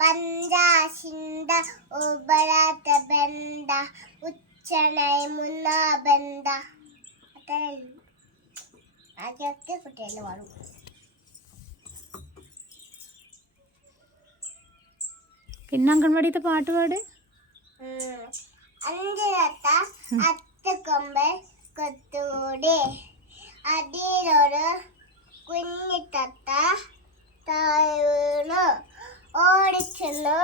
പഞ്ചാശിന്ത ഉപരാത്ത ബന്ധ ഉച്ചണൈ മുന്ന ബന്ധ അതൊക്കെ കുട്ടികളെ പാടും. പിന്നെ അംഗൻവാടിത്തെ പാട്ട് പാട്. അഞ്ചിരത്ത അത്തുകൊമ്പ് കൊത്തൂടി അതിലൊരു കുഞ്ഞിത്തത്ത താഴെ വീണു. ഓടിച്ചെന്നു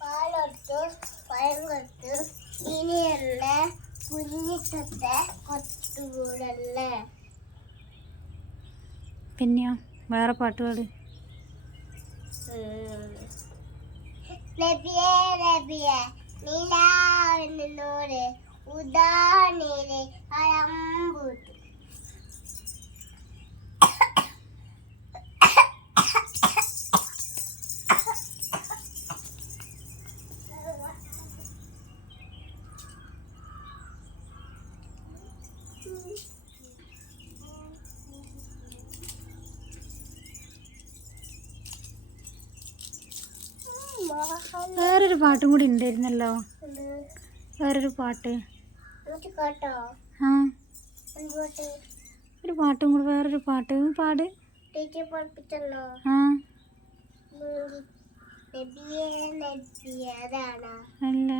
പാലെടുത്തു പഴം കൊടുത്തു. ഇനിയല്ല കുഞ്ഞിത്തത്ത കൊത്തുകൂടല്ലേ. പിന്നെയോ വേറെ പാട്ട് പാട്. നബിയേ നബിയേ നിലാവിനോട് ഉദാനിലെ അളമ്പൂട്ട്. വേറൊരു പാട്ടും കൂടി ഉണ്ടായിരുന്നല്ലോ. വേറൊരു പാട്ട്. ആ ഒരു പാട്ടും കൂടി, വേറൊരു പാട്ട് പാട്. ആ അല്ല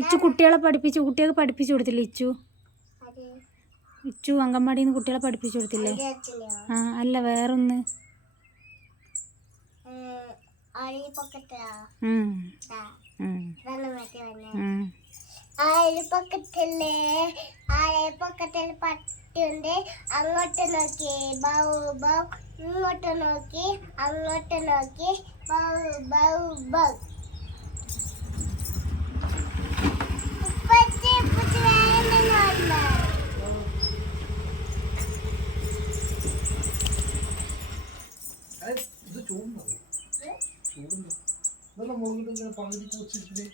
ഇച്ചു കുട്ടികളെ പഠിപ്പിച്ചു, കുട്ടികൾക്ക് പഠിപ്പിച്ചു കൊടുത്തില്ലേ ഇച്ചു? ഇച്ചു അങ്കൻവാടിയിൽ നിന്ന് കുട്ടികളെ പഠിപ്പിച്ചു കൊടുത്തില്ലേ? ആ അല്ല വേറൊന്ന്. അയൽപ്പക്കത്തിലെ പട്ടിയുണ്ട്. അങ്ങോട്ട് നോക്കി ബൗ ബൗ, ഇങ്ങോട്ട് നോക്കി അങ്ങോട്ട് നോക്കി ബൗ ബൗ ബൗ. ചൂടുണ്ടോ? ചൂടുണ്ടോ? നല്ല മുകളിൽ ഇങ്ങനെ പകുതി വെച്ചിട്ട്